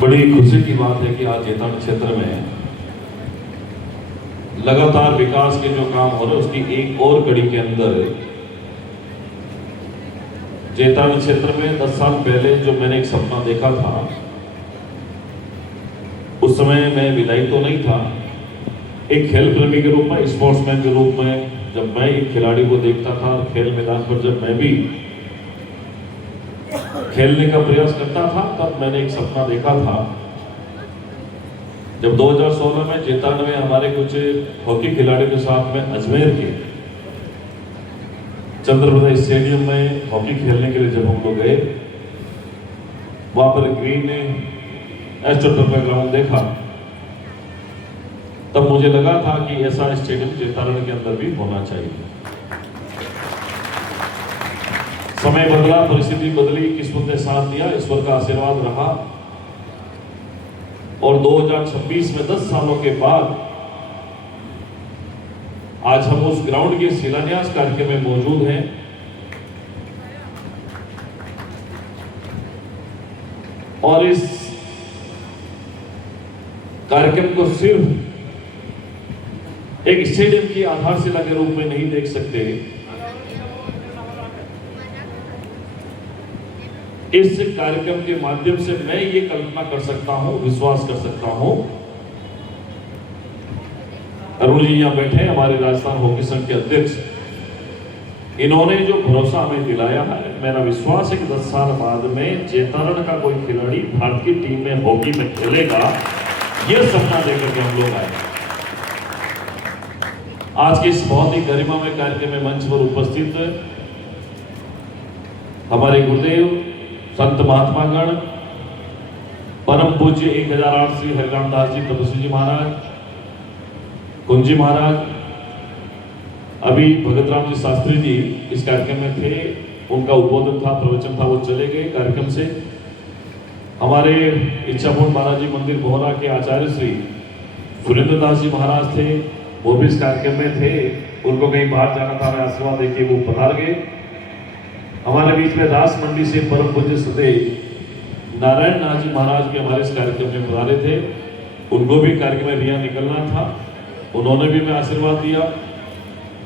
बड़ी खुशी की बात है कि आज चेतन क्षेत्र में लगातार विकास के जो काम हो रहे हैं उसकी एक और कड़ी के अंदर चेतन क्षेत्र में 10 साल पहले जो मैंने एक सपना देखा था, उस समय मैं विधायी तो नहीं था, एक खेल प्रेमी के रूप में, स्पोर्ट्समैन के रूप में जब मैं एक खिलाड़ी को देखता था, खेल मैदान पर जब मैं भी खेलने का प्रयास करता था, तब मैंने एक सपना देखा था। जब 2016 में चेतन में हमारे कुछ हॉकी खिलाड़ियों के साथ में अजमेर के चंद्रप्रभा स्टेडियम में हॉकी खेलने के लिए जब हम लोग गए, वहां पर ग्रीन एस्ट्रोटर्फ का ग्राउंड देखा, तब मुझे लगा था कि ऐसा स्टेडियम चेतारण के अंदर भी होना चाहिए। समय बदला, परिस्थिति बदली, किस्मत ने साथ दिया, ईश्वर का आशीर्वाद रहा और 2026 में 10 सालों के बाद आज हम उस ग्राउंड के शिलान्यास कार्यक्रम में मौजूद हैं। और इस कार्यक्रम को सिर्फ एक स्टेडियम की आधारशिला के रूप में नहीं देख सकते। इस कार्यक्रम के माध्यम से मैं ये कल्पना कर सकता हूं, विश्वास कर सकता हूं, अरुण जी यहां बैठे हैं, हमारे राजस्थान हॉकी संघ के अध्यक्ष, इन्होंने जो भरोसा हमें दिलाया है, मेरा विश्वास है कि 10 साल बाद में चेतन का कोई खिलाड़ी भारत की टीम में हॉकी में खेलेगा, यह सपना लेकर के हम लोग आए। आज के इस बहुत ही गरिमामय कार्यक्रम में मंच पर उपस्थित हमारे गुरुदेव संत महात्मागण, परम पूज्य 1008 श्री हरिराम दास जी तपस्वी जी महाराज, कुंजी महाराज, अभी भगत राम जी शास्त्री जी इस कार्यक्रम में थे, उनका उद्बोधन था, प्रवचन था, वो चले गए कार्यक्रम से। हमारे इच्छापूर्ण बालाजी मंदिर बोहरा के आचार्य श्री सुरेंद्र दास जी महाराज थे, वो भी इस कार्यक्रम में थे, उनको कहीं बाहर जाना था, मैं आशीर्वाद देके वो पधार गए। हमारे बीच में रास मंडी से परम पूज्य सदैव नारायण नाथ जी महाराज भी हमारे इस कार्यक्रम में पधारे थे, उनको भी कार्यक्रम में रिया निकलना था, उन्होंने भी मैं आशीर्वाद दिया।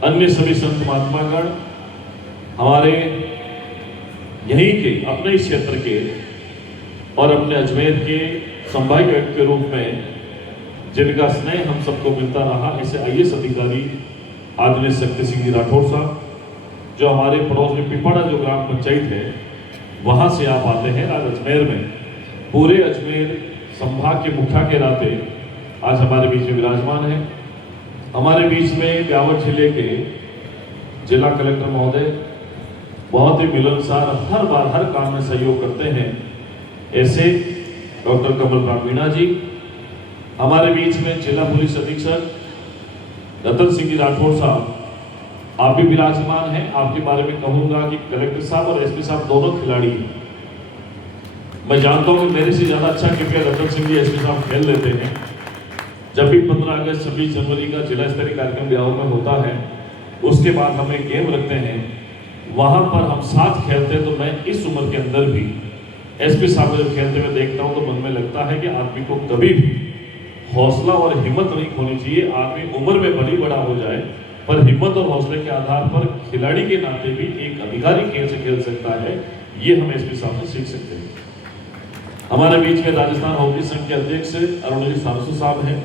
अन्य सभी संत महात्मागण हमारे यहीं के अपने क्षेत्र के और अपने अजमेर के संभाग व्यक्ति के रूप में जिनका स्नेह हम सबको मिलता रहा, ऐसे IAS अधिकारी आदरणीय शक्ति सिंह जी राठौर साहब, जो हमारे पड़ोस में पिपड़ा जो ग्राम पंचायत है, वहां से आप आते हैं। आज अजमेर में पूरे अजमेर संभाग के मुखिया के नाते आज हमारे बीच में विराजमान है। हमारे बीच में ब्यावर जिले के जिला कलेक्टर महोदय बहुत ही मिलनसार, हर बार हर काम में सहयोग करते हैं, ऐसे डॉक्टर कमल मीणा जी। हमारे बीच में जिला पुलिस अधीक्षक रतन सिंह जी राठौर साहब, आप भी विराजमान हैं। आपके बारे में कहूंगा कि कलेक्टर साहब और SP साहब दोनों खिलाड़ी हैं। मैं जानता हूं कि मेरे से ज्यादा अच्छा कृपया रतन सिंह जी SP साहब खेल लेते हैं। जब भी 15 अगस्त 26 जनवरी का जिला स्तरीय कार्यक्रम ब्यावर में होता है, उसके बाद हम एक गेम रखते हैं, वहां पर हम साथ खेलते हैं। तो मैं इस उम्र के अंदर भी SP साहब जब खेलते हुए देखता हूं तो मन में लगता है कि आदमी को कभी भी हौसला और हिम्मत नहीं खोनी चाहिए। आदमी उम्र में भले बड़ा हो जाए, पर हिम्मत और हौसले के आधार पर खिलाड़ी के नाते भी एक अधिकारी खेल से खेल सकता है, ये हम SP साहब से सीख सकते हैं। हमारे बीच में राजस्थान हॉकी संघ के अध्यक्ष अरुण जी सारसू साहब हैं।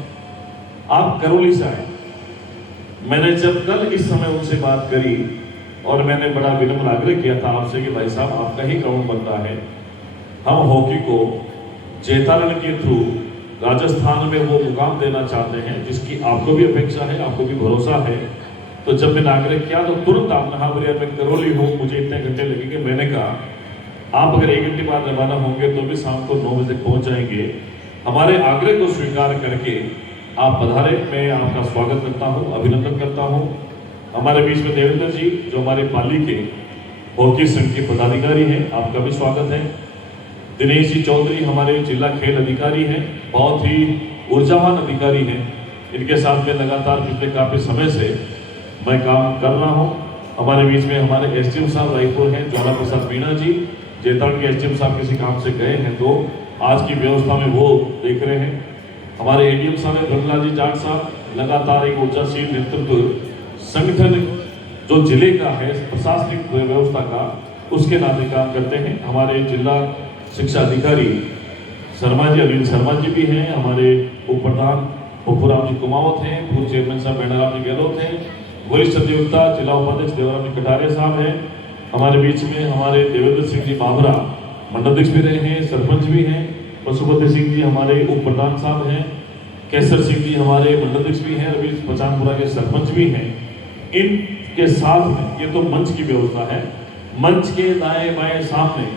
आप करौली से आए। मैंने जब कल इस समय उनसे बात करी और मैंने बड़ा विनम्र आग्रह किया था आपसे कि भाई साहब आपका ही ग्राउंड बनता है, हम हॉकी को चेतारण के थ्रू राजस्थान में वो मुकाम देना चाहते हैं जिसकी आपको भी अपेक्षा है, आपको भी भरोसा है। तो जब मैंने आग्रह किया तो तुरंत आपने हाँ भैया मैं करौली हूँ, मुझे इतने घंटे लगेंगे। मैंने कहा आप अगर 1 घंटे बाद रवाना होंगे तो भी शाम को 9 बजे पहुँच जाएंगे। हमारे आग्रह को स्वीकार करके आप पधारे, मैं आपका स्वागत करता हूँ, अभिनंदन करता हूँ। हमारे बीच में देवेंद्र जी जो हमारे पाली के हॉकी संघ के पदाधिकारी हैं, आपका भी स्वागत है। दिनेश जी चौधरी हमारे जिला खेल अधिकारी हैं, बहुत ही ऊर्जावान अधिकारी हैं। इनके साथ में लगातार पिछले काफी समय से मैं काम कर रहा हूं। हमारे बीच में हमारे SDM साहब रायपुर हैं, ज्वाला प्रसाद मीणा जी, चेतन के SDM साहब किसी काम से गए हैं तो आज की व्यवस्था में वो देख रहे हैं। हमारे एडीएम साहब ब्रह्मलाल जी जाट साहब लगातार एक ऊर्जाशील नेतृत्व संगठन जो जिले का है प्रशासनिक व्यवस्था का उसके नाते काम करते हैं। हमारे जिला शिक्षा अधिकारी शर्मा जी अरविंद शर्मा जी भी हैं, हमारे उप प्रधान पप्पूराम जी कुमावत हैं, पूर्व चेयरमैन साहब मैनाराम जी गहलोत हैं, वरिष्ठ अधिवक्ता जिला उपाध्यक्ष देवराम जी कटारिया साहब हैं, हमारे बीच में हमारे देवेंद्र सिंह जी बाबरा मंडलाध्यक्ष भी रहे हैं, सरपंच भी हैं, पशुपति सिंह जी हमारे उप प्रधान साहब हैं, केसर सिंह जी हमारे मंडलाध्यक्ष भी हैं, रवि पचानपुरा के सरपंच भी हैं। इनके साथ में ये तो मंच की व्यवस्था है, मंच के दाएं बाएं सामने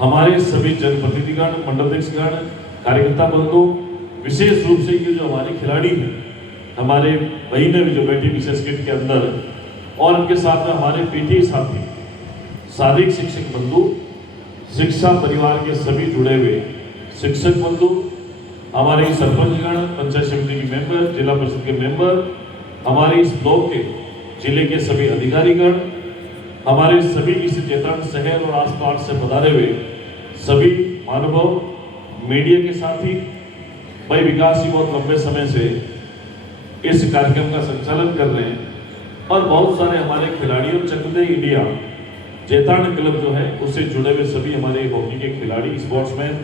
हमारे सभी जनप्रतिनिधिगण, मंडलाध्यक्षगण, कार्यकर्ता बंधु, विशेष रूप से ये जो हमारे खिलाड़ी हैं, हमारे बहनें भी जो बैठी विशेष किट के अंदर, और उनके साथ में हमारे पीटी साथी, शारीरिक शिक्षक बंधु, शिक्षा परिवार के सभी जुड़े हुए शिक्षक बंधु, हमारे सरपंचगण, पंचायत समिति के मेंबर, जिला परिषद के मेंबर, हमारे इस ब्लॉक के जिले के सभी अधिकारीगण, हमारे सभी इस चेतन शहर और आसपास से पधारे हुए सभी महानुभाव, मीडिया के साथी, भाई विकास जी बहुत लंबे समय से इस कार्यक्रम का संचालन कर रहे हैं, और बहुत सारे हमारे खिलाड़ियों, चकदे इंडिया चेतान क्लब जो है उससे जुड़े हुए सभी हमारे हॉकी के खिलाड़ी, स्पोर्ट्समैन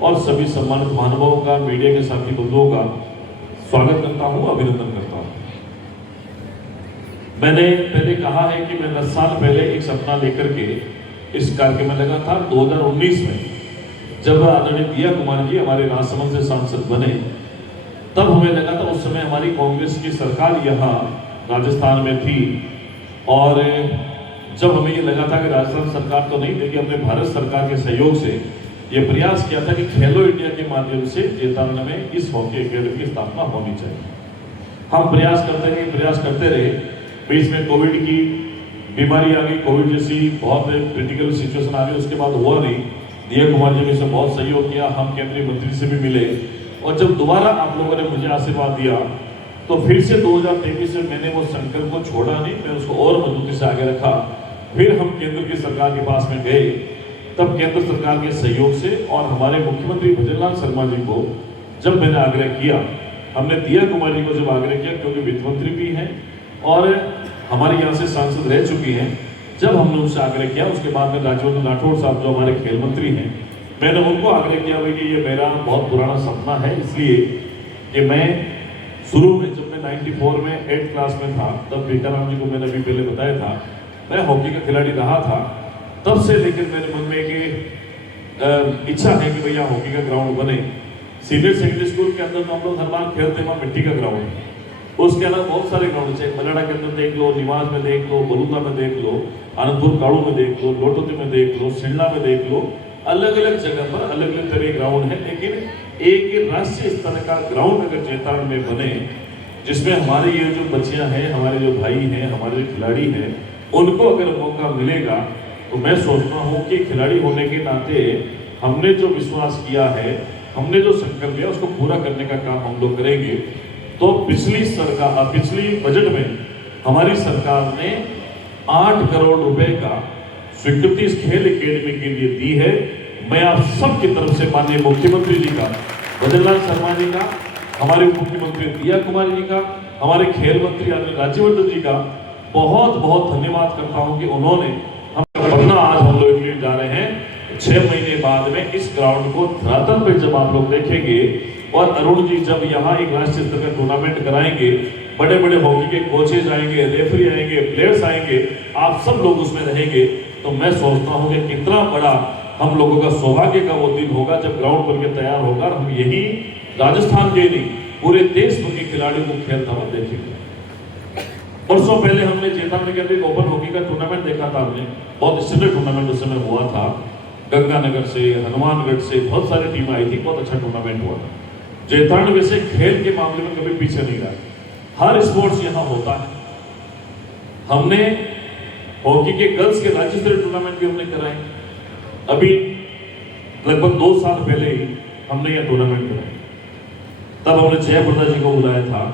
और सभी सम्मानित महानुभावों का, मीडिया के साथी बंधुओं का स्वागत करता हूं, अभिनंदन करता हूं। मैंने पहले कहा है कि मैं 10 साल पहले एक सपना लेकर के इस कार्यक्रम में लगा था। 2019 में जब आदरणीय दिया कुमार जी हमारे राजसमंद से सांसद बने, तब हमें लगा था, उस समय हमारी कांग्रेस की सरकार यहाँ राजस्थान में थी, और जब हमें ये लगा था कि राजस्थान सरकार तो नहीं देगी, हमने भारत सरकार के सहयोग से ये प्रयास किया था कि खेलो इंडिया के माध्यम से चेतावनी में इस हॉकी अकेडमी की स्थापना होनी चाहिए। हम प्रयास करते रहे। बीच में कोविड की बीमारी आ गई, कोविड जैसी बहुत क्रिटिकल सिचुएशन आ गई, उसके बाद हुआ नहीं। दिया कुमार जी ने इसमें बहुत सहयोग किया, हम केंद्रीय मंत्री से भी मिले, और जब दोबारा आप लोगों ने मुझे आशीर्वाद दिया तो फिर से 2023 में मैंने वो संकल्प को छोड़ा नहीं, मैं उसको और मजबूती से आगे रखा। फिर हम केंद्र की सरकार के पास में गए, तब केंद्र सरकार के सहयोग से और हमारे मुख्यमंत्री भजनलाल शर्मा जी को जब मैंने आग्रह किया, हमने दिया कुमार जी को जब आग्रह किया, क्योंकि वित्त मंत्री भी हैं और हमारे यहाँ से सांसद रह चुकी हैं, जब हमने उनसे आग्रह किया, उसके बाद में राज्यवर्धन राठौड़ साहब जो हमारे खेल मंत्री हैं, मैंने उनको आग्रह किया भाई कि ये मेरा बहुत पुराना सपना है, इसलिए कि मैं शुरू में जब मैं 94 में 8th क्लास में था, तब टीकाराम जी को मैंने अभी पहले बताया था, मैं हॉकी का खिलाड़ी रहा था। तब से लेकर मेरे मन में एक इच्छा है कि भैया हॉकी का ग्राउंड बने। सीनियर सेकेंडरी स्कूल के अंदर तो हम लोग हर बार खेलते हैं, वहाँ मिट्टी का ग्राउंड है। उसके अलावा बहुत सारे ग्राउंड है, मलाड़ा के अंदर देख लो, निवास में देख लो, बलूदा में देख लो, आनंदपुर काड़ू में देख लो, लोटोती में देख लो, सिंडला में देख लो, अलग अलग जगह पर अलग अलग तरह के ग्राउंड है। लेकिन एक राष्ट्रीय स्तर का ग्राउंड अगर चेतान में बने, जिसमें हमारे ये जो बच्चियां हैं, हमारे जो भाई हैं, हमारे जो खिलाड़ी हैं, उनको अगर मौका मिलेगा, तो मैं सोचता हूँ कि खिलाड़ी होने के नाते हमने जो विश्वास किया है, हमने जो संकल्प लिया, उसको पूरा करने का काम हम लोग करेंगे। तो पिछली बजट में हमारी सरकार ने 8 करोड़ रुपए का स्वीकृति इस खेल एकेडमी के लिए दी है। मैं आप सबकी तरफ से माननीय मुख्यमंत्री जी का, भजनलाल शर्मा जी का, हमारे उप मुख्यमंत्री दिया कुमार जी का, हमारे खेल मंत्री राज्यवर्धन जी का बहुत बहुत धन्यवाद करता हूं कि उन्होंने पटना आज हम लोग लिए जा रहे हैं। 6 महीने बाद में इस ग्राउंड को धरातल पे जब आप लोग देखेंगे, और अरुण जी जब यहाँ एक राष्ट्रीय स्तर का टूर्नामेंट कराएंगे, बड़े बड़े हॉकी के कोचेज आएंगे, रेफरी आएंगे, प्लेयर्स आएंगे, आप सब लोग उसमें रहेंगे, तो मैं सोचता हूँ कि कितना बड़ा हम लोगों का सौभाग्य का वो दिन होगा जब ग्राउंड बनके तैयार होगा। हम यही राजस्थान के नहीं, पूरे देश भर के खिलाड़ियों को खेलता हुआ देखेंगे। वर्षों पहले हमने चेतावनी के लिए ओपन हॉकी का टूर्नामेंट देखा था, हमने बहुत स्टैंडर्ड टूर्नामेंट उस समय हुआ था, गंगानगर से, हनुमानगढ़ से बहुत सारी टीम आई थी, बहुत अच्छा टूर्नामेंट हुआ था। चेतावनी वैसे खेल के मामले में कभी पीछे नहीं रहा, हर स्पोर्ट्स यहाँ होता है। हमने हॉकी के गर्ल्स के राज्य स्तरीय टूर्नामेंट भी हमने कराए, अभी लगभग 2 साल पहले ही हमने यह टूर्नामेंट कराया। तब हमने जयप्रदा जी को बुलाया था,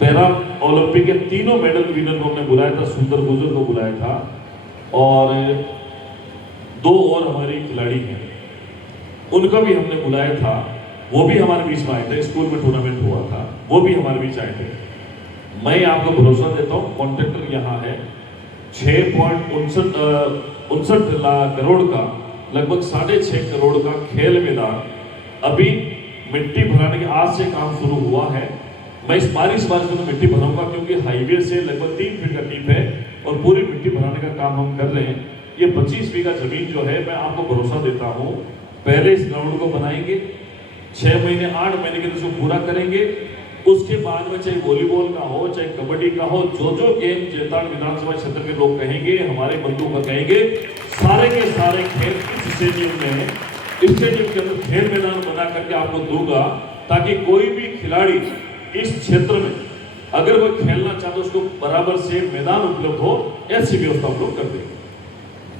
पैरा ओलंपिक के 3 मेडल विनर को हमने बुलाया था, सुंदर गुजर को बुलाया था, और 2 और हमारी खिलाड़ी हैं। उनको भी हमने बुलाया था, वो भी हमारे बीच में आए थे। स्कूल में टूर्नामेंट हुआ था, वो भी हमारे बीच आए थे। मैं आपको भरोसा देता हूँ, कॉन्ट्रैक्टर यहाँ है, 6.59 लाख करोड़ का, लगभग 6.5 करोड़ का खेल मैदान अभी मिट्टी भराने के आज से काम शुरू हुआ है। मैं इस बारिश में तो मिट्टी भरूंगा, क्योंकि हाईवे से लगभग 3 फीट का डीप है और पूरी मिट्टी भराने का काम हम कर रहे हैं। ये 25 बीघा जमीन जो है, मैं आपको भरोसा देता हूँ, पहले इस ग्राउंड को बनाएंगे, 6 महीने 8 महीने के अंदर पूरा करेंगे। उसके बाद में चाहे वॉलीबॉल का हो, चाहे कबड्डी का हो, जो जो गेम जैतारण विधानसभा क्षेत्र के लोग कहेंगे, हमारे बंधु का कहेंगे, सारे के सारे खेल इस स्टेडियम के अंदर खेल मैदान बना करके आपको दूंगा, ताकि कोई भी खिलाड़ी इस क्षेत्र में अगर वो खेलना चाहते उसको बराबर से मैदान उपलब्ध हो, ऐसी व्यवस्था हम लोग कर देंगे।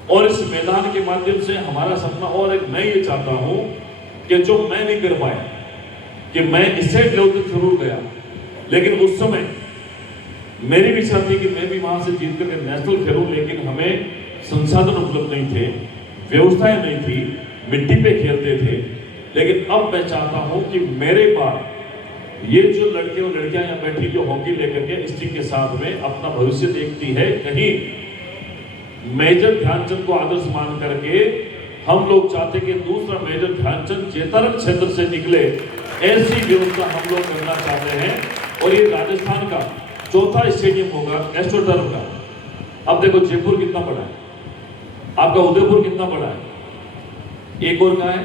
और इस मैदान के माध्यम से हमारा सपना और एक, मैं ये चाहता हूं कि जो मैं नहीं कर पाया, कि मैं स्टेट लेवल तक जरूर गया, लेकिन उस समय मेरी भी इच्छा थी कि मैं भी वहां से जीत करके नेशनल खेलूं, लेकिन हमें संसाधन उपलब्ध नहीं थे, व्यवस्थाएं नहीं थी, मिट्टी पे खेलते थे। लेकिन अब मैं चाहता हूं कि मेरे पास ये जो लड़के और लड़कियां यहाँ बैठी जो हॉकी लेकर के स्टिक के साथ में अपना भविष्य देखती है, कहीं मेजर ध्यानचंद को आदर्श मान करके हम लोग चाहते कि दूसरा मेजर ध्यानचंद चेतारण क्षेत्र से निकले, ऐसी व्यवस्था हम लोग करना चाहते हैं। और ये राजस्थान का चौथा स्टेडियम होगा एस्ट्रोटर्फ का। अब देखो जयपुर कितना बड़ा है, आपका उदयपुर कितना बड़ा है, एक और का है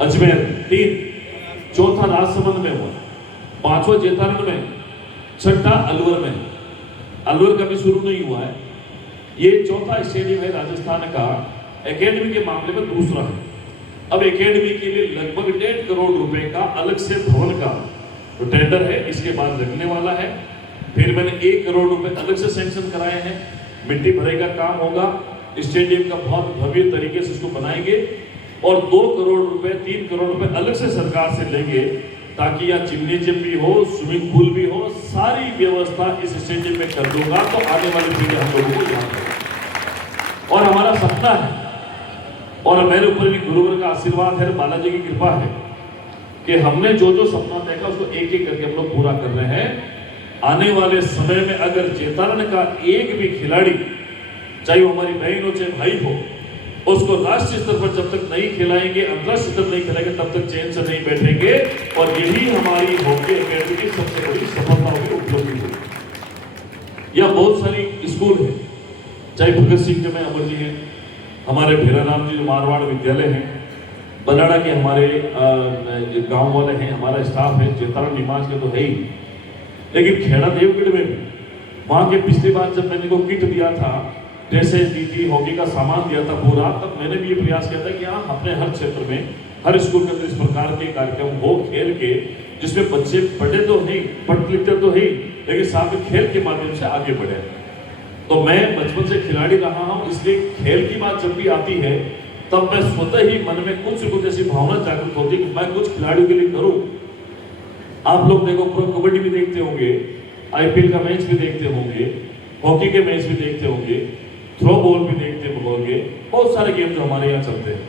अजमेर, 3, चौथा राजसमंद में हुआ, 5वां जैतारण में, 6ठा अलवर में। अलवर का भी शुरू नहीं हुआ है। ये चौथा स्टेडियम है राजस्थान का, एकेडमी के मामले में दूसरा है। अब एकेडमी के लिए लगभग 1.5 करोड़ रुपए का अलग से भवन का तो टेंडर है, इसके बाद लगने वाला है। फिर मैंने 1 करोड़ रुपए अलग से सैंक्शन कराए हैं, मिट्टी भरे का काम होगा, स्टेडियम का बहुत भव्य तरीके से इसको बनाएंगे। और 2 करोड़ रुपए 3 करोड़ रुपए अलग से सरकार से लेंगे, ताकि यहाँ जिम्नेजियम भी हो, स्विमिंग पूल भी हो, सारी व्यवस्था इस स्टेडियम में कर दूंगा। तो आने वाली पीढ़ी हम लोगों को याद है। और हमारा सपना है, और मेरे ऊपर भी गुरुवर का आशीर्वाद है, बालाजी की कृपा है कि हमने जो जो सपना देखा उसको एक एक करके हम लोग पूरा कर रहे हैं। आने वाले समय में अगर जैतारण का एक भी खिलाड़ी, चाहे वो हमारी बहन हो चाहे भाई हो, उसको राष्ट्रीय स्तर पर जब तक नहीं खिलाएंगे, अंतरराष्ट्रीय स्तर नहीं खिलाएंगे, तब तक चैन से नहीं बैठेंगे। और यही हमारी हॉकी अकेडमी की सबसे बड़ी सफलता होगी, उपलब्धि होगी। या बहुत सारी स्कूल है, चाहे भगत सिंह जो में अमर जी हैं, हमारे भैराराम जी जो मारवाड़ विद्यालय हैं, बनाड़ा के हमारे गांव वाले हैं, हमारा स्टाफ है, जैतारण निमाज के तो है ही, लेकिन खेड़ा देवगढ़ में भी वहाँ के पिछली बार जब मैंने को किट दिया था, ड्रेसेज दी थी, हॉकी का सामान दिया था पूरा, तब मैंने भी ये प्रयास किया था कि हाँ अपने हर क्षेत्र में, हर स्कूल के अंदर इस प्रकार के कार्यक्रम हो, खेल के, जिसमें बच्चे पढ़े तो नहीं, पढ़ लिखते तो ही, लेकिन साथ में खेल के माध्यम से आगे बढ़े। तो मैं बचपन से खिलाड़ी रहा हूँ, इसलिए खेल की बात जब भी आती है तब मैं स्वतः ही मन में कुछ ऐसी भावना जागृत होती है कि मैं कुछ खिलाड़ियों के लिए करूँ। आप लोग देखो, प्रो कबड्डी भी देखते होंगे, IPL का मैच भी देखते होंगे, हॉकी के मैच भी देखते होंगे, थ्रो बॉल भी देखते होंगे, बहुत सारे गेम जो हमारे यहाँ चलते हैं।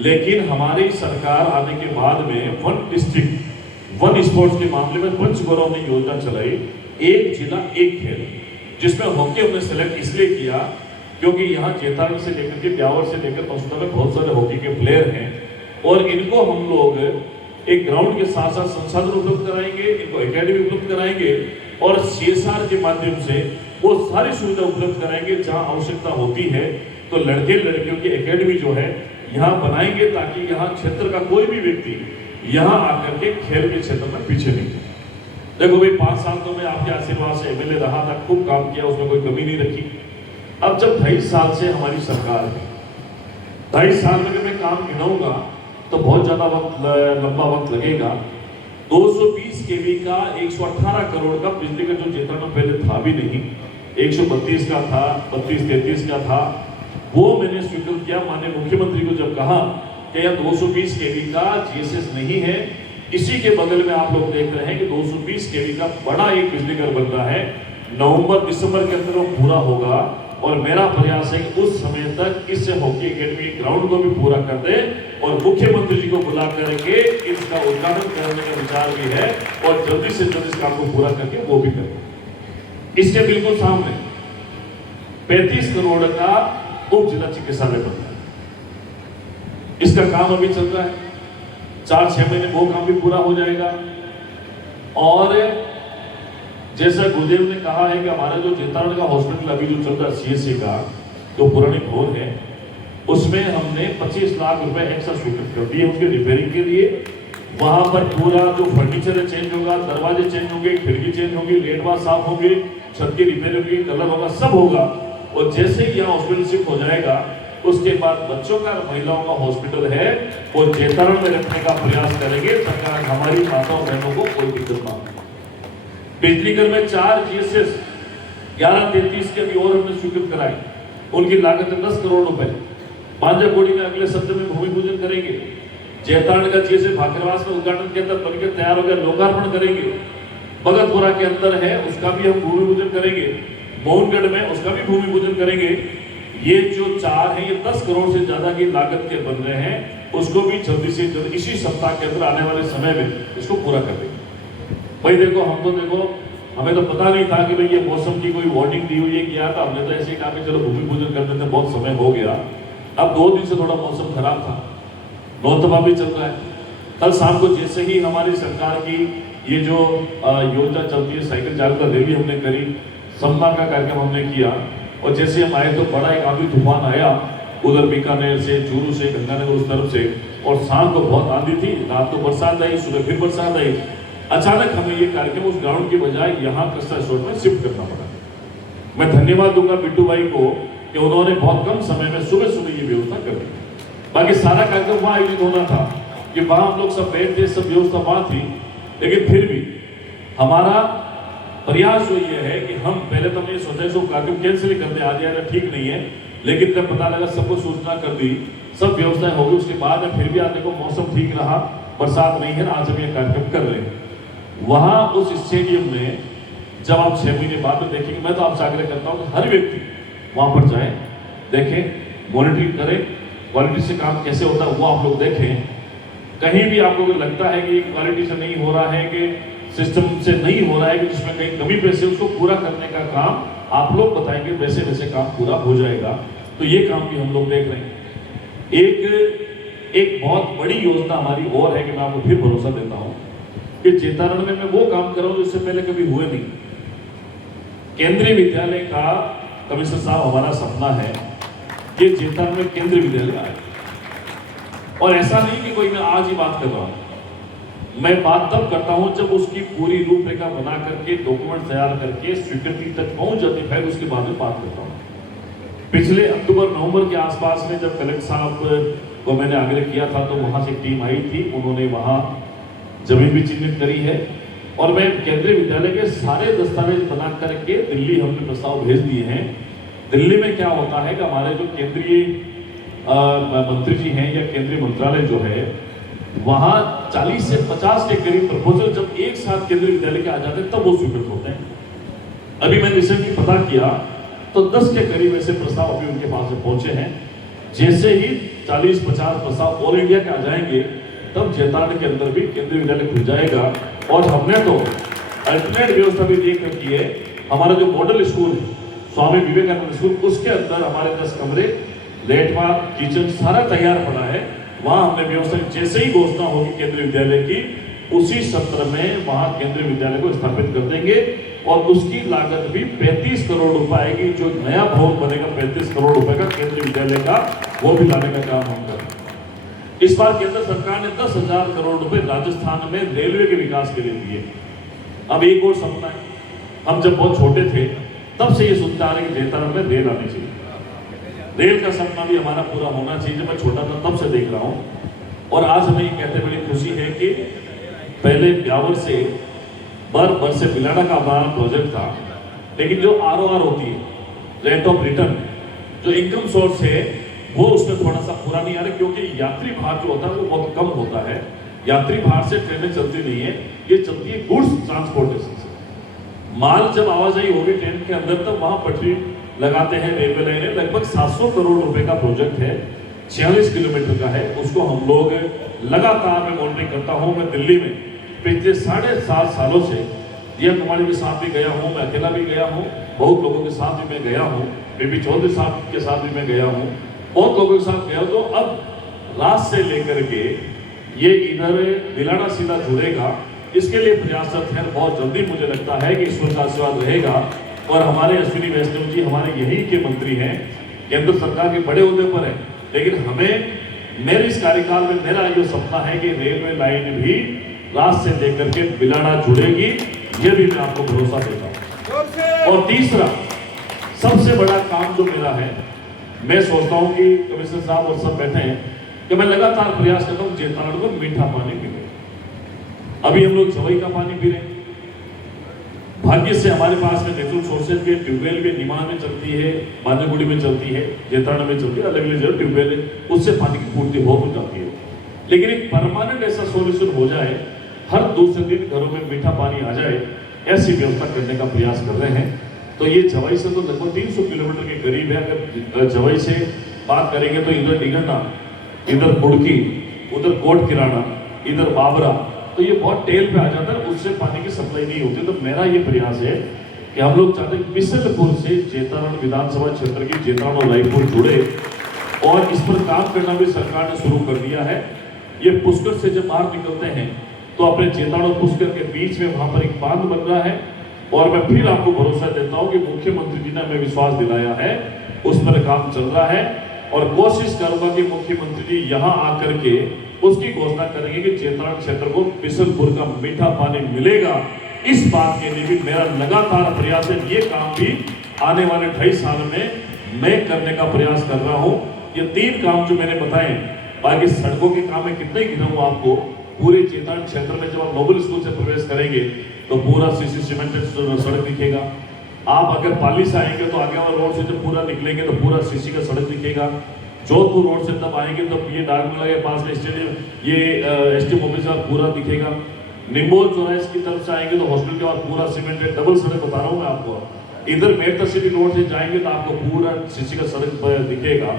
लेकिन हमारी सरकार आने के बाद में 1 डिस्ट्रिक्ट 1 स्पोर्ट्स के मामले में पंचगौरव ने योजना चलाई, 1 जिला 1 खेल, जिसमें हॉकी हमने सेलेक्ट इसलिए किया क्योंकि यहाँ जैतारण से लेकर के ब्यावर से लेकर मसूदा में बहुत सारे हॉकी के प्लेयर हैं, और इनको हम लोग एक ग्राउंड के साथ साथ संसाधन उपलब्ध कराएंगे, इनको एकेडमी उपलब्ध कराएंगे, और CSR के माध्यम से वो सारी सुविधा उपलब्ध कराएंगे जहां आवश्यकता होती है। तो लड़के लड़कियों की एकेडमी जो है यहाँ बनाएंगे, ताकि यहाँ क्षेत्र का कोई भी व्यक्ति यहाँ आकर के खेल के क्षेत्र में पीछे नहीं। देखो भाई, 5 साल तो मैं आपके आशीर्वाद से MLA रहा था, खूब काम किया, उसमें कोई कमी नहीं रखी। अब जब 2.5 साल से हमारी सरकार है, 2.5 साल में मैं काम गिनाऊंगा तो बहुत ज्यादा लंबा वक्त लगेगा। 220 kV का 118 करोड़ का बिजली का जो जैतारण में पहले था भी नहीं, 132 का था, 32-33 का था, वो मैंने स्वीकृत किया। माननीय मुख्यमंत्री को जब कहा कि यह 220 kV का GSS नहीं है, इसी के बगल में आप लोग देख रहे हैं कि 220 kV का बड़ा एक बिजली घर बन रहा है, नवंबर-दिसंबर के अंदर वो पूरा होगा। और मेरा प्रयास है कि उस समय तक इस हॉकी अकेडमी ग्राउंड को भी पूरा कर दे, और मुख्यमंत्री जी को बुला करके इसका उद्घाटन करने का विचार भी है और जल्दी से जल्दी इस काम को पूरा करके वो भी करें। इसके बिल्कुल सामने 35 करोड़ का उप जिला चिकित्सालय बनता है। इसका काम अभी चल रहा है, 4-6 महीने वो काम भी पूरा हो जाएगा। और जैसा गुरुदेव ने कहा है कि हमारा जो जेतारण का हॉस्पिटल अभी जो चल रहा है CSC का जो पुरानी भवन है, उसमें हमने 25 लाख रुपए एक्स्ट्रा स्वीकृत कर दिए उसके रिपेयरिंग के लिए। वहां पर पूरा जो फर्नीचर है चेंज होगा, दरवाजे चेंज होंगे, खिड़की चेंज होगी, लेटवा साफ होंगे, छत की रिपेयर होगी, कलर होगा, सब होगा। और जैसे ही यहाँ हॉस्पिटल शिफ्ट हो जाएगा उसके बाद बच्चों का महिलाओं का हॉस्पिटल है वो जेतारण में रखने का प्रयास करेंगे ताकि हमारी माताओं बहनों को कोई दिक्कत ना हो। बिजलीगढ़ में 4 GSS 1133 के भी और हमने स्वीकृत कराई, उनकी लागत है 10 करोड़ रुपए। मांझाकोड़ी में अगले सप्ताह में भूमि पूजन करेंगे। जेतारण का GSS भाकरवास में उद्घाटन के अंदर बनकर तैयार हो गया, लोकार्पण करेंगे। भगतपुरा के अंदर है उसका भी हम भूमि पूजन करेंगे। मोहनगढ़ में उसका भी भूमि पूजन करेंगे। ये जो 4 है ये 10 करोड़ से ज्यादा की लागत के बन रहे हैं, उसको भी जल्दी से जल्द इसी सप्ताह के अंदर आने वाले समय में इसको पूरा कर देंगे। भाई देखो हम तो देखो हमें तो पता नहीं था कि भाई ये मौसम की कोई वार्निंग दी हुई है क्या था, हमने तो ऐसे ही कहा कि चलो भूमि पूजन कर देते, बहुत समय हो गया। अब 2 दिन से थोड़ा मौसम खराब था, नौतपा भी चल रहा है। कल शाम को जैसे ही हमारी सरकार की ये जो योजना चलती है साइकिल जागरूकता रैली हमने करी, सम्मान का कार्यक्रम हमने किया और जैसे हम आए तो बड़ा एक आंधी तूफान आया उधर बीकानेर से, चूरू से, गंगानगर उस तरफ से, और शाम को बहुत आंधी थी, रात को बरसात आई, सुबह फिर बरसात आई। अचानक हमें ये कार्यक्रम उस ग्राउंड की बजाय यहाँ कृष्णा रिसोर्ट में शिफ्ट करना पड़ा। मैं धन्यवाद दूंगा बिट्टू भाई को कि उन्होंने बहुत कम समय में सुबह सुबह ये व्यवस्था कर दी। बाकी सारा कार्यक्रम वहाँ आयोजित होना था कि वहाँ हम लोग सब बैठते, सब व्यवस्था वहाँ थी, लेकिन फिर भी हमारा प्रयास जो ये है कि हम पहले तो हमने सोचा सो कार्यक्रम कैंसिल करते आ जाएगा, ठीक नहीं है, लेकिन जब पता लगा सबको सूचना कर दी, सब व्यवस्थाएं होगी, उसके बाद में फिर भी आज देखो मौसम ठीक रहा, बरसात नहीं है, आज हम ये कार्यक्रम कर रहे हैं। वहाँ उस स्टेडियम में जब आप 6 महीने बाद में देखेंगे, मैं तो आपसे आग्रह करता हूँ कि हर व्यक्ति वहाँ पर जाए, देखें, मॉनिटरिंग करें, क्वालिटी से काम कैसे होता है वो आप लोग देखें। कहीं भी आपको लगता है कि क्वालिटी से नहीं हो रहा है, कि सिस्टम से नहीं हो रहा है, कि जिसमें कहीं कमी पैसे, उसको पूरा करने का काम आप लोग बताएंगे, वैसे वैसे काम पूरा हो जाएगा। तो ये काम भी हम लोग देख रहे हैं। एक बहुत बड़ी योजना हमारी और है कि मैं आपको फिर भरोसा देता हूँ कि जेतारण में मैं वो काम कर रहा हूँ जिससे पहले कभी हुए नहीं। केंद्रीय विद्यालय का कमिश्नर साहब हमारा सपना है कि जेतारण में केंद्रीय विद्यालय आए, और ऐसा नहीं कि कोई मैं आज ही बात कर रहा हूँ, मैं बात तब करता हूं जब उसकी पूरी रूपरेखा बना करके, डॉक्यूमेंट तैयार करके स्वीकृति तक पहुंच जाती है, फिर उसके बाद में बात करता हूं। पिछले अक्टूबर-नवंबर के आसपास में जब कलेक्टर साहब को मैंने आग्रह किया था तो वहां से टीम आई थी, उन्होंने वहां जमीन भी चिन्हित करी है, और मैं केंद्रीय विद्यालय के सारे दस्तावेज बना करके दिल्ली हमने प्रस्ताव भेज दिए हैं। दिल्ली में क्या होता है कि हमारे जो केंद्रीय मंत्री जी हैं या केंद्रीय मंत्रालय जो है, वहां 40 से 50 के करीब प्रपोजल जब एक साथ केंद्रीय विद्यालय के आ जाते हैं तब वो स्वीकृत होते हैं। अभी मैंने रिसेंटली पता किया तो 10 के करीब ऐसे प्रस्ताव अभी उनके पास में पहुंचे हैं। जैसे ही 40-50 प्रस्ताव ऑल इंडिया के आ जाएंगे तब जेतारण के अंदर भी केंद्रीय विद्यालय खुल जाएगा। और हमने तो अल्टरनेट व्यवस्था भी देख रखी है। हमारा जो मॉडल स्कूल है स्वामी विवेकानंद स्कूल, उसके अंदर हमारे 10 कमरे, लेटवा, किचन सारा तैयार पड़ा है। वहां हमने व्यवस्था, जैसे ही घोषणा होगी केंद्रीय विद्यालय की, उसी सत्र में वहां केंद्रीय विद्यालय को स्थापित कर देंगे और उसकी लागत भी 35 करोड़ रुपए आएगी। जो नया भवन बनेगा 35 करोड़ रुपए का केंद्रीय विद्यालय का, वो भी लाने का काम हम करेंगे। इस बार केंद्र सरकार ने 10,000 करोड़ रुपए राजस्थान में रेलवे के विकास के लिए दिए। अब एक और सपना है, हम जब बहुत छोटे थे तब से ये सुनते आ रहे कि जेतारण में रेल आनी चाहिए। रेल का सपना भी हमारा पूरा होना चाहिए। जब मैं छोटा था तब से देख रहा हूँ, और आज हमें ये कहते बड़ी खुशी है कि पहले ब्यावर से बर से बिलाड़ा का हमारा प्रोजेक्ट था, लेकिन जो ROR होती है, रेट ऑफ रिटर्न, जो इनकम सोर्स है, वो उसमें थोड़ा सा पूरा नहीं आ रहा, क्योंकि यात्री भार जो होता है वो बहुत कम होता है। यात्री भार से ट्रेनें चलती नहीं है, ये चलती है गुड्स ट्रांसपोर्टेशन से। माल जब आवाजाही होगी ट्रेन के अंदर तब वहां पटरी लगाते हैं रेलवे लाइनें। लगभग 700 करोड़ रुपए का प्रोजेक्ट है। 46 किलोमीटर का है, उसको हम लोग लगातार मैं मॉनिटरिंग करता हूँ। मैं दिल्ली में पिछले 7.5 सालों से दिया कुमारी के साथ भी गया हूँ, मैं अकेला भी गया हूँ, बहुत लोगों के साथ भी मैं गया हूँ, बीबी चौधरी साहब के साथ भी मैं गया हूँ, बहुत लोगों के साथ गया हूँ। तो अब रात से लेकर के ये इधर बिलाड़ा सीधा जुड़ेगा, इसके लिए प्रयासरत है। बहुत जल्दी मुझे लगता है कि ईश्वर का आशीर्वाद रहेगा। और हमारे अश्विनी वैष्णव जी हमारे यहीं के मंत्री हैं, केंद्र सरकार के बड़े ओहदे पर है, लेकिन हमें मेरे इस कार्यकाल में मेरा ये सपना है कि रेलवे लाइन भी रात से लेकर के बिलाड़ा जुड़ेगी, ये भी मैं आपको भरोसा देता हूँ। और तीसरा सबसे बड़ा काम जो मेरा है, मैं सोचता हूँ कि कमिश्नर साहब और सब बैठे हैं कि मैं लगातार प्रयास करता हूँ जेताड़ को मीठा पानी मिले। अभी हम लोग जवई का पानी पी रहे हैं, भाग्य से हमारे पास में नेचुरल सोर्सेज के ट्यूबवेल भी निमान में चलती है, बांदरगुड़ी में चलती है, जेताड़ में चलती है, अलग अलग जगह ट्यूबवेल है, उससे पानी की पूर्ति बहुत हो जाती है। लेकिन एक परमानेंट ऐसा सॉल्यूशन हो जाए, हर दूसरे दिन घरों में मीठा पानी आ जाए, ऐसी व्यवस्था करने का प्रयास कर रहे हैं। तो ये जवई से तो लगभग 300 किलोमीटर के करीब है। अगर जवई से बात करेंगे तो इधर डिगन्ना, इधर कुड़की, उधर कोट किराना, इधर बाबरा, तो ये बहुत टेल पे आ जाता है, उससे पानी की सप्लाई नहीं होती। तो मेरा ये प्रयास है कि हम लोग चाहते हैं बिसलपुर से जेतारण विधानसभा क्षेत्र की जेतारण और रायपुर जुड़े, और इस पर काम करना भी सरकार ने शुरू कर दिया है। ये पुष्कर से जब बाहर निकलते हैं तो अपने जेताड़ और पुष्कर के बीच में वहां पर एक बांध बन रहा है, और मैं फिर आपको भरोसा देता हूं कि मुख्यमंत्री जी ने हमें विश्वास दिलाया है, उस पर काम चल रहा है। और कोशिश करूंगा कि मुख्यमंत्री जी यहां आकर के उसकी घोषणा करेंगे कि जेताड़ क्षेत्र को बिसलपुर का मीठा पानी मिलेगा। इस बात के लिए भी मेरा लगातार प्रयास है। ये काम भी आने वाले 2.5 साल में मैं करने का प्रयास कर रहा हूं। ये 3 काम जो मैंने बताए, बाकी सड़कों के काम में कितने गिनाऊं आपको। पूरे जेताड़ क्षेत्र में जब आप नोबल स्कूल से प्रवेश करेंगे तो पूरा सीसी सीमेंटेड सड़क दिखेगा। आप अगर पाली से आएंगे तो आगे वाला रोड से जब पूरा निकलेंगे तो पूरा सीसी का सड़क दिखेगा। जोधपुर रोड से तब आएंगे तो ये डाकमला के पास में स्टेडियम, ये एसटी ऑफिस का पूरा दिखेगा। निम्बोल चौराहे की तरफ से आएंगे तो हॉस्पिटल के बाद पूरा सीमेंटेड डबल सड़क बता रहा हूँ मैं आपको। इधर मेरठ सिटी रोड से जाएंगे तो आपको पूरा सीसी का सड़क दिखेगा।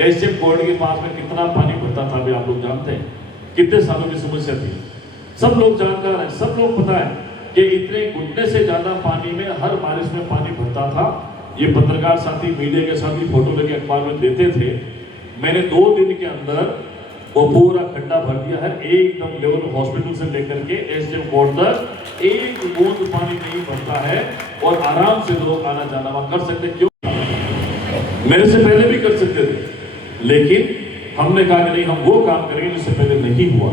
एसएम कोर्ट के पास में कितना पानी भरता था अभी आप लोग जानते हैं, कितने सालों की समस्या थी, सब लोग जानकार हैं, सब लोग पता है कि इतने घुटने से ज्यादा पानी में हर बारिश में पानी भरता था। ये पत्रकार साथी, मीडिया के साथी फोटो लेके अखबार में देते थे। मैंने 2 दिन के अंदर वो पूरा खड्डा भर दिया है, एकदम लेवल हॉस्पिटल से लेकर के एसडीएम कोर्ट तक एक बूंद पानी नहीं भरता है, और आराम से लोग आना जाना वहां कर सकते। क्यों? मेरे से पहले भी कर सकते थे, लेकिन हमने कहा कि नहीं, हम वो काम करेंगे जिससे पहले नहीं हुआ।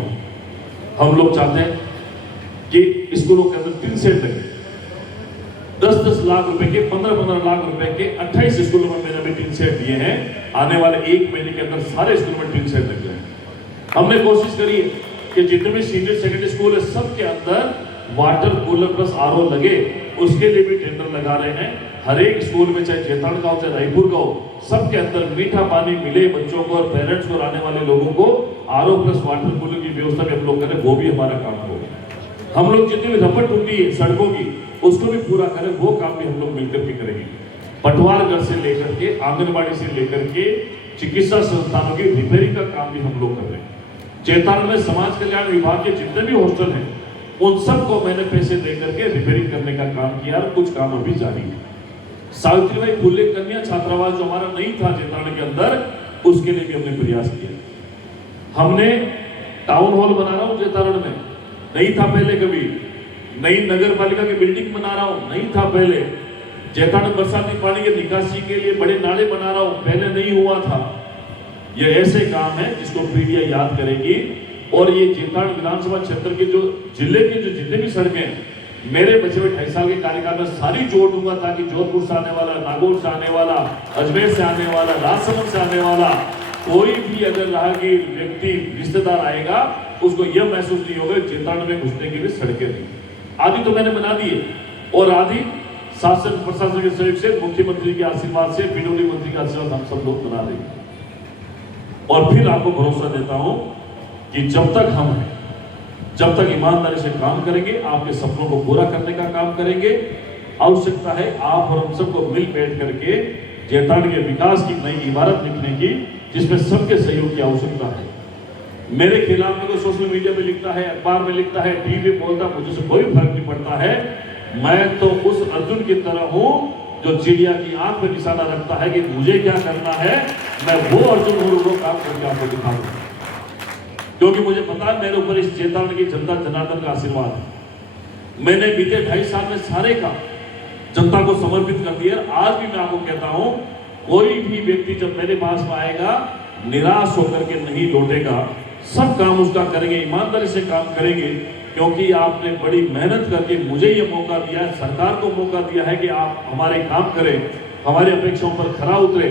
हम लोग चाहते हैं कि स्कूलों के अंदर टिन सेट लगे, 10-10 लाख रुपए के, 15-15 लाख रुपए के 28 स्कूलों में मैंने अभी टिन सेट दिए हैं। आने वाले 1 महीने के अंदर सारे स्कूल में टिन सेट लग जाए। हमने कोशिश करी है कि जितने भी सीनियर सेकेंडरी स्कूल है सबके अंदर वाटर कूलर प्लस आरओ लगे, उसके लिए भी टेंडर लगा रहे हैं। हर एक स्कूल में, चाहे जेताड़ का हो चाहे रायपुर का हो, सबके अंदर मीठा पानी मिले बच्चों को और पेरेंट्स को, आने वाले लोगों को। आरओ प्लस वाटर कूलर की व्यवस्था भी हम लोग करें, वो भी हमारा काम होगा। हम लोग जितनी भी रपट टूटी है सड़कों की, उसको भी पूरा करें, वो काम भी हम लोग मिलकर के करेंगे। पटवारगढ़ से लेकर के, आंगनबाड़ी से लेकर के, चिकित्सा संस्थानों की रिपेयरिंग का काम भी हम लोग कर रहे हैं। जेताड़ में समाज कल्याण विभाग के जितने भी हॉस्टल हैं, उन सबको मैंने पैसे देकर के रिपेयरिंग करने का काम किया, और कुछ काम अभी जारी है। सावित्रीबाई फुले कन्या छात्रावास जो हमारा नहीं था जेताड़ के अंदर, उसके लिए भी हमने प्रयास किया। हमने टाउन हॉल बना रहा हूं जेताड़ में, नहीं था पहले कभी। नई नगर पालिका की बिल्डिंग बना रहा हूं, नहीं था पहले। जेताड़ में बरसाती पानी के निकासी के लिए बड़े नाले बना रहा हूं, पहले नहीं हुआ था। ये ऐसे काम है जिसको पीढ़ियां याद करेगी। और ये जेताड़ विधानसभा क्षेत्र के जो जिले के जो जितने भी सड़कें, मेरे बचे हुए 2.5 साल के कार्यकाल में सारी जोड़ दूंगा, ताकि जोधपुर से आने वाला, नागौर से आने वाला, अजमेर से आने वाला, राजसमंद से आने वाला कोई भी अगर राहगीर व्यक्ति रिश्तेदार आएगा, उसको यह महसूस नहीं होगा जेताड़ में घुसने के लिए सड़कें नहीं। आदि तो मैंने बना दी है, और आदि शासन प्रशासन के सहयोग से, मुख्यमंत्री के आशीर्वाद से, पीडब्ल्यूडी मंत्री का आशीर्वाद हम सब लोग बना देंगे। और फिर आपको भरोसा देता हूं कि जब तक हम हैं, जब तक ईमानदारी से काम करेंगे, आपके सपनों को पूरा करने का काम करेंगे। आवश्यकता है आप और हम सबको मिल बैठ करके जेताड़ के विकास की नई इबारत लिखने की, जिसमें सबके सहयोग की आवश्यकता है। मेरे खिलाफ में कोई सोशल मीडिया पे लिखता है, अखबार में लिखता है, टीवी पे बोलता है, मुझे से कोई फर्क नहीं पड़ता है। मैं तो उस अर्जुन की तरह हूं जो चिड़िया की आंख पे निशाना रखता है कि मुझे क्या करना है, मैं वो अर्जुन हूं, वो काम करके आपको दिखा दूं। क्योंकि मुझे पता है मेरे ऊपर इस चेतावनी की जनता जनार्दन का आशीर्वाद है। मैंने बीते 2.5 साल में सारे काम जनता को समर्पित कर दिया। आज भी मैं आपको कहता हूं, कोई भी व्यक्ति जब मेरे पास में आएगा निराश होकर के नहीं लौटेगा। सब काम उसका करेंगे, ईमानदारी से काम करेंगे, क्योंकि आपने बड़ी मेहनत करके मुझे ये मौका दिया है, सरकार को मौका दिया है कि आप हमारे काम करें, हमारी अपेक्षाओं पर खरा उतरे।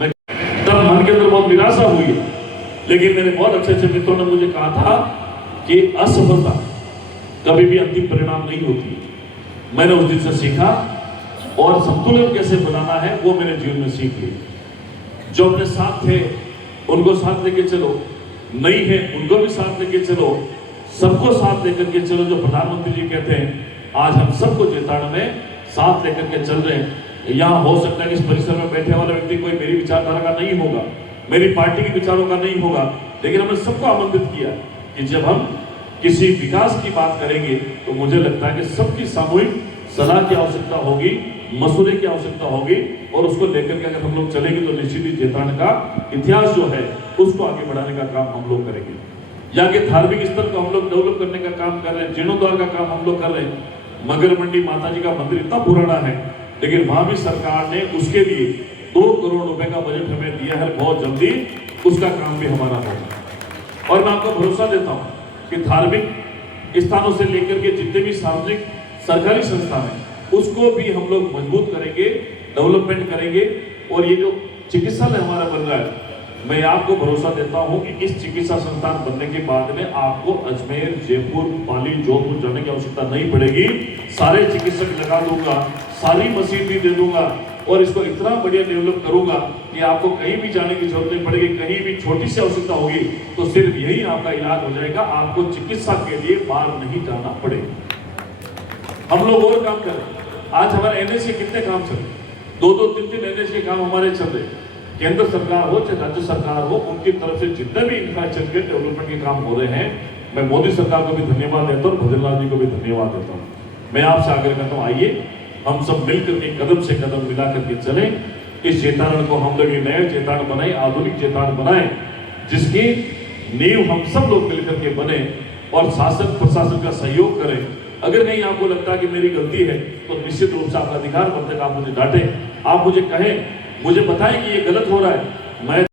मैं तब मन के अंदर बहुत निराशा हुई है, लेकिन मेरे बहुत अच्छे अच्छे मित्रों ने मुझे कहा था कि असफलता कभी भी अंतिम परिणाम नहीं होती। मैंने उस दिन से सीखा और संतुलन कैसे बनाना है वो मेरे जीवन में सीख ली। जो अपने साथ थे उनको साथ लेके चलो, नहीं है उनको भी साथ लेके चलो, सबको साथ लेकर के चलो। जो प्रधानमंत्री जी कहते हैं, आज हम सबको चेतावनी में साथ लेकर के चल रहे हैं। यहाँ हो सकता है कि इस परिसर में बैठे वाला व्यक्ति कोई मेरी विचारधारा का नहीं होगा, मेरी पार्टी के विचारों का नहीं होगा, लेकिन हमने सबको आमंत्रित किया कि जब हम किसी विकास की बात करेंगे तो मुझे लगता है कि सबकी सामूहिक सलाह की आवश्यकता होगी, मशवरे की आवश्यकता होगी, और उसको लेकर के अगर हम लोग चलेंगे तो निश्चित ही चेतावनी का इतिहास जो है उसको आगे बढ़ाने का काम हम लोग करेंगे। यहाँ के धार्मिक स्तर को हम लोग डेवलप करने का काम कर रहे हैं, जीर्णोद्धार का काम हम लोग कर रहे हैं। मगर मंडी माता जी का मंदिर इतना पुराना है, लेकिन वहां भी सरकार ने उसके लिए 2 करोड़ रुपए का बजट हमें दिया है। बहुत जल्दी उसका काम भी हमारा होगा। और मैं आपको भरोसा देता हूँ कि धार्मिक स्थानों से लेकर के जितने भी सार्वजनिक सरकारी संस्थान है उसको भी हम लोग मजबूत करेंगे, डेवलपमेंट करेंगे। और ये जो चिकित्सालय हमारा बन रहा है, मैं आपको भरोसा देता हूं कि इस चिकित्सा संस्थान बनने के बाद में आपको अजमेर, जयपुर, पाली, जोधपुर जाने की आवश्यकता नहीं पड़ेगी। सारे चिकित्सक लगा दूंगा, सारी मशीन भी दे दूंगा, और इसको इतना बढ़िया डेवलप करूंगा कि आपको कहीं भी जाने की जरूरत नहीं पड़ेगी। कहीं भी छोटी सी आवश्यकता होगी तो सिर्फ यही आपका इलाज हो जाएगा, आपको चिकित्सा के लिए बाहर नहीं जाना पड़ेगा। हम लोग और काम करें। आज हमारे एनएच के कितने काम चल रहे, 2-2, 3-3 एनएच के काम हमारे चल रहे। केंद्र सरकार हो चाहे राज्य सरकार हो, उनकी तरफ से जितने भी इंफ्रास्ट्रक्चर के डेवलपमेंट के काम हो रहे हैं, मैं मोदी सरकार को भी धन्यवाद देता हूँ, भजनलाल जी को भी धन्यवाद देता हूँ। मैं आपसे आग्रह करता हूँ, आइए हम सब मिलकर के कदम से कदम मिला करके चलें। इस चेतावनी को हम लोग नए चेतावनी बनाए, आधुनिक चेतावनी बनाए, जिसकी नींव हम सब लोग मिलकर के बने और शासन प्रशासन का सहयोग करें। अगर कहीं आपको लगता है कि मेरी गलती है तो निश्चित रूप से आपका अधिकार बनता है, आप मुझे डांटें, आप मुझे कहें, मुझे बताएं कि ये गलत हो रहा है। मैं